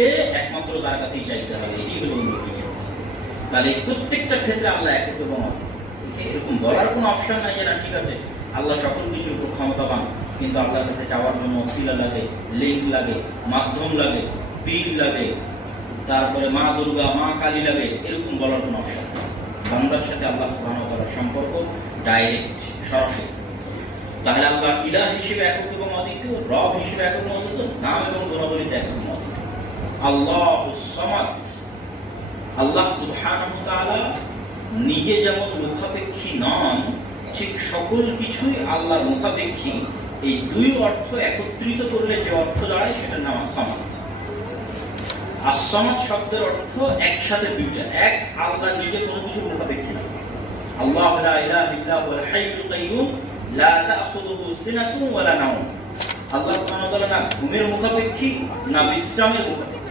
চাইলে একমাত্র তার কাছেই চাইতে হবে, এটি হলো মৌলিক। তাহলে প্রত্যেকটা ক্ষেত্রে আল্লাহ একক এবং অদ্বিতীয়। এরকম বলার কোনো অপশন নাই যে না ঠিক আছে আল্লাহ সকল কিছুর উপর ক্ষমতাবান, কিন্তু আল্লাহর কাছে চাওয়ার জন্য ওসিলা লাগে, লিঙ্ক লাগে, মাধ্যম লাগে, পীর লাগে, তারপরে মা দুর্গা, মা কালী লাগে, এরকম বলার কোনো অপশন নেই। বান্দার সাথে আল্লাহ সুবহানাহু ওয়া তাআলার সম্পর্ক ডাইরেক্ট, সরাসরি। তাহলে আল্লাহ ইলাহ হিসেবে একক এবং অদ্বিতীয়, রব হিসেবে একক এবং অদ্বিতীয়, নাম এবং গুণাবলীতে একক এবং অদ্বিতীয়। আল্লাহুস সামাদ, আল্লাহ সুবহানাহু ওয়া তাআলা নিজে যেমন মুখাপেক্ষী নন, ঠিক সকল কিছুই আল্লাহর মুখাপেক্ষী। এই দুই অর্থ একত্রিত করলে যে অর্থ দাঁড়ায় সেটার নাম আস-সামাদ। আস-সামাদ শব্দের অর্থ একসাথে দুইটা। এক, আল্লাহ নিজে কোনো কিছু মুখাপেক্ষী না। আল্লাহু লা ইলাহা ইল্লা হুয়াল হাইয়ুল কাইয়্যুম লা তাখুযুহু সিনাতুন ওয়া লা নাওম। আল্লাহ সুবহানাহু ওয়া তাআলা না ঘুমের মুখাপেক্ষী, না বিশ্রামের মুখাপেক্ষী।